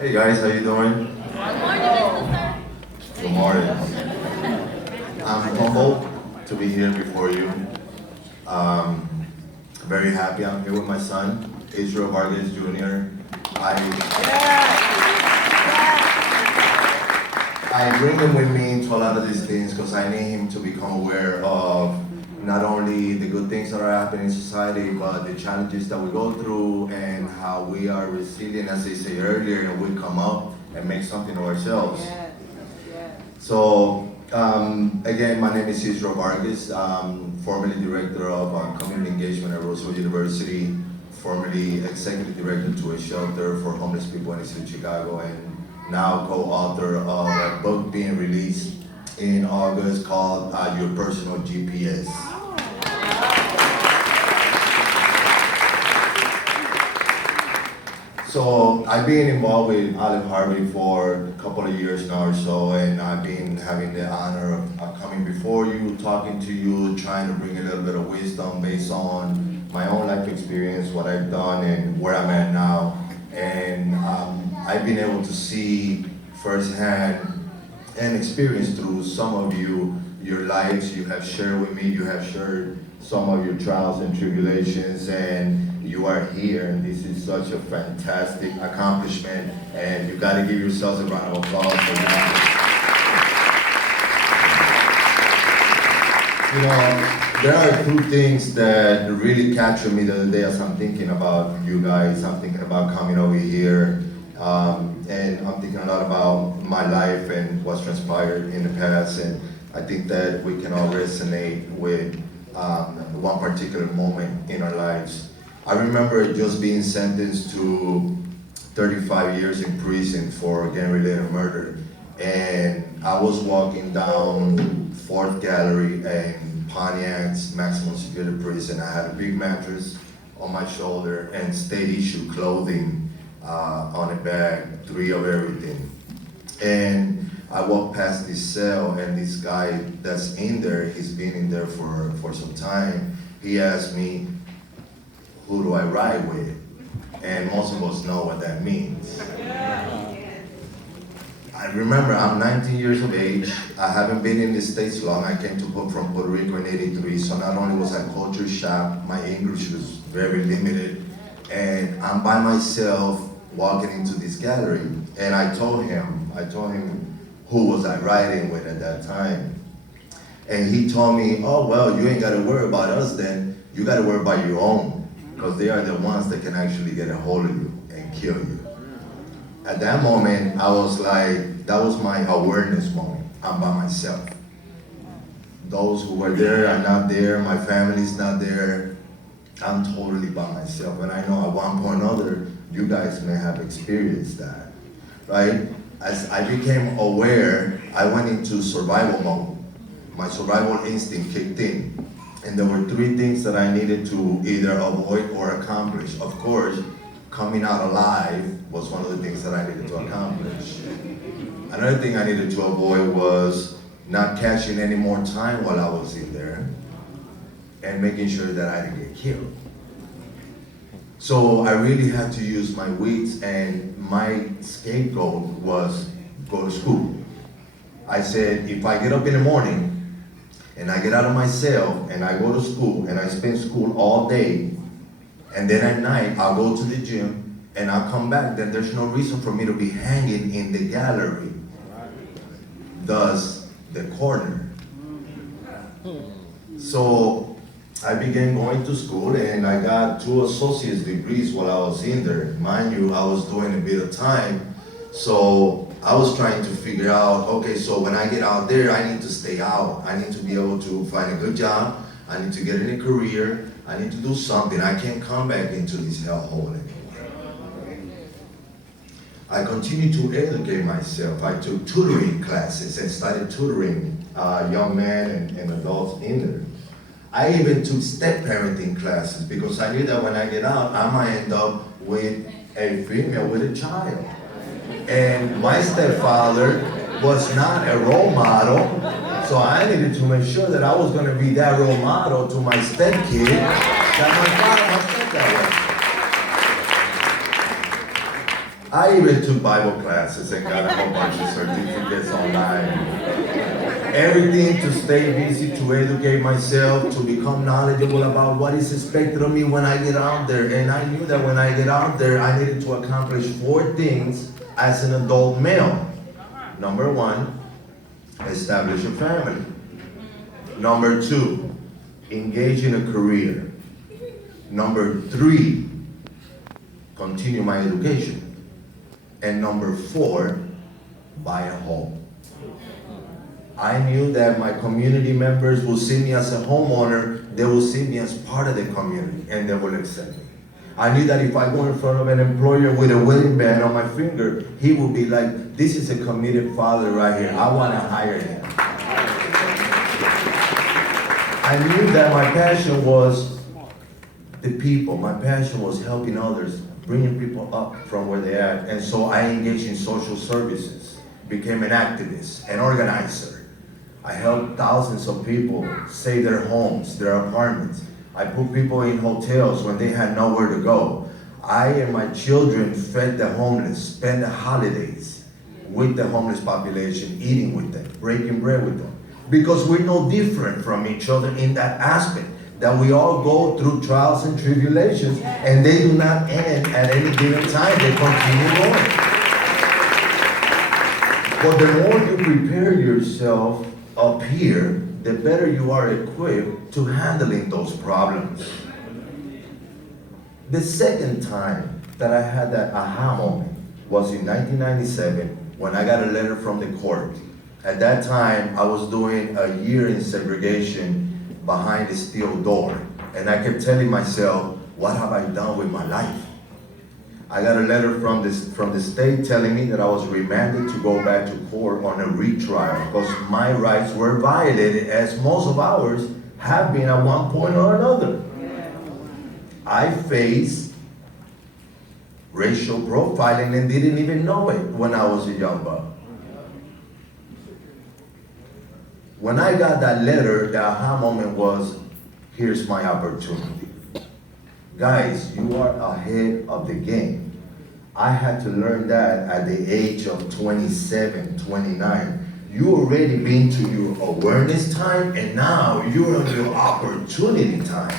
Hey guys, how you doing? Good morning. I'm humbled to be here before you. Um, Very happy. I'm here with my son, Israel Vargas Jr. I bring him with me to a lot of these things because I need him to become aware of not only the good things that are happening in society, but the challenges that we go through and how we are resilient, as they say earlier, and we come up and make something of ourselves. So, again, my name is Israel Vargas. Formerly director of community engagement at Roosevelt University, formerly executive director to a shelter for homeless people in the city of Chicago, and now co-author of a book being released in August called Your Personal GPS. So I've been involved with Harvey for a couple of years now or so, and I've been having the honor of coming before you, talking to you, trying to bring a little bit of wisdom based on my own life experience, what I've done, and where I'm at now. And I've been able to see firsthand and experience through some of you, your lives you have shared with me, you have shared some of your trials and tribulations, and you are here, and this is such a fantastic accomplishment, and you got to give yourselves a round of applause for that. You know, there are two things that really captured me the other day as I'm thinking about you guys. I'm thinking about coming over here, and I'm thinking a lot about my life and what's transpired in the past, and I think that we can all resonate with one particular moment in our lives. I remember just being sentenced to 35 years in prison for gang-related murder, and I was walking down 4th Gallery in Pontiac's maximum security prison. I had a big mattress on my shoulder and state-issue clothing on a bag, 3 of everything. And I walked past this cell, and this guy that's in there, he's been in there for some time. He asked me, who do I ride with? And most of us know what that means. I remember I'm 19 years of age. I haven't been in the States long. I came from Puerto Rico in '83, so not only was I culture shock, my English was very limited, and I'm by myself walking into this gallery, and I told him who was I riding with at that time. And he told me, oh, well, you ain't gotta worry about us then, you gotta worry about your own, because they are the ones that can actually get a hold of you and kill you. At that moment, I was like, that was my awareness moment. I'm by myself. Those who were there are not there, my family's not there. I'm totally by myself. And I know at one point or another, you guys may have experienced that, right? As I became aware, I went into survival mode. My survival instinct kicked in. And there were 3 things that I needed to either avoid or accomplish. Of course, coming out alive was one of the things that I needed to accomplish. Another thing I needed to avoid was not catching any more time while I was in there and making sure that I didn't get killed. So I really had to use my wits, and my scapegoat was go to school. I said, if I get up in the morning and I get out of my cell and I go to school and I spend school all day, and then at night I'll go to the gym and I'll come back, then there's no reason for me to be hanging in the gallery, thus the corner. So I began going to school, and I got 2 associate's degrees while I was in there. Mind you, I was doing a bit of time, so I was trying to figure out, okay, so when I get out there, I need to stay out. I need to be able to find a good job. I need to get in a career. I need to do something. I can't come back into this hellhole anymore. I continued to educate myself. I took tutoring classes and started tutoring young men and adults in there. I even took step parenting classes because I knew that when I get out, I might end up with a female with a child. And my stepfather was not a role model, so I needed to make sure that I was going to be that role model to my stepkid that my father must think that way. I even took Bible classes and got a whole bunch of certificates online. Everything to stay busy, to educate myself, to become knowledgeable about what is expected of me when I get out there. And I knew that when I get out there, I needed to accomplish 4 things as an adult male. Number 1, establish a family. Number 2, engage in a career. Number 3, continue my education. And number 4, buy a home. I knew that my community members will see me as a homeowner, they will see me as part of the community, and they will accept me. I knew that if I go in front of an employer with a wedding band on my finger, he will be like, this is a committed father right here, I want to hire him. I knew that my passion was the people, my passion was helping others, bringing people up from where they're at, and so I engaged in social services, became an activist, an organizer. I helped thousands of people save their homes, their apartments. I put people in hotels when they had nowhere to go. I and my children fed the homeless, spent the holidays with the homeless population, eating with them, breaking bread with them. Because we're no different from each other in that aspect, that we all go through trials and tribulations, and they do not end at any given time, they continue going. But the more you prepare yourself up here, the better you are equipped to handling those problems. The second time that I had that aha moment was in 1997 when I got a letter from the court. At that time, I was doing a year in segregation behind a steel door. And I kept telling myself, what have I done with my life? I got a letter from the state telling me that I was remanded to go back to court on a retrial because my rights were violated, as most of ours have been at one point or another. I faced racial profiling and didn't even know it when I was a young buck. When I got that letter, the aha moment was, here's my opportunity. Guys, you are ahead of the game. I had to learn that at the age of 27, 29. You already been to your awareness time, and now you're on your opportunity time.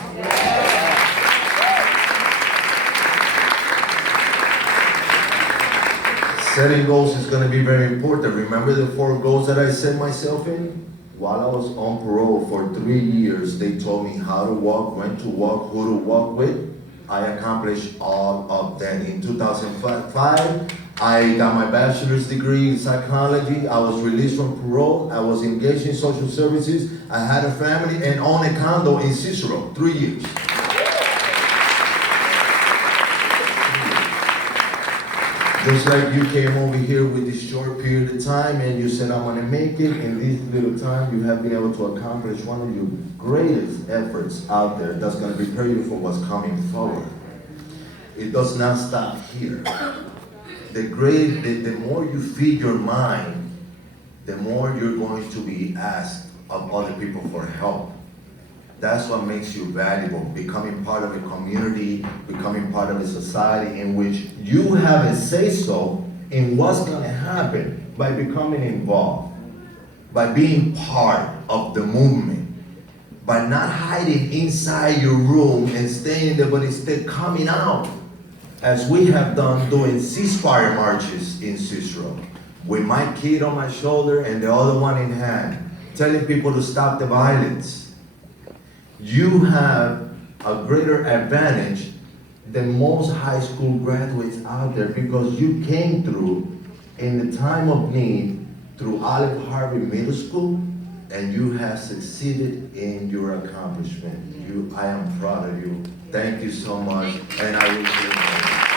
Setting goals is going to be very important. Remember the 4 goals that I set myself in? While I was on parole for 3 years, they told me how to walk, when to walk, who to walk with. I accomplished all of them. In 2005, I got my bachelor's degree in psychology. I was released from parole. I was engaged in social services. I had a family and owned a condo in Cicero, 3 years. Just like you came over here with this short period of time and you said, I'm gonna make it in this little time, you have been able to accomplish one of your greatest efforts out there that's gonna prepare you for what's coming forward. It does not stop here. The more you feed your mind, the more you're going to be asked of other people for help. That's what makes you valuable, becoming part of a community, becoming part of a society in which you have a say-so in what's going to happen by becoming involved, by being part of the movement, by not hiding inside your room and staying there, but instead coming out, as we have done doing ceasefire marches in Cicero, with my kid on my shoulder and the other one in hand, telling people to stop the violence. You have a greater advantage than most high school graduates out there because you came through in the time of need through Harvey Middle School, and you have succeeded in your accomplishment. I am proud of you. Thank you so much, and I wish you well.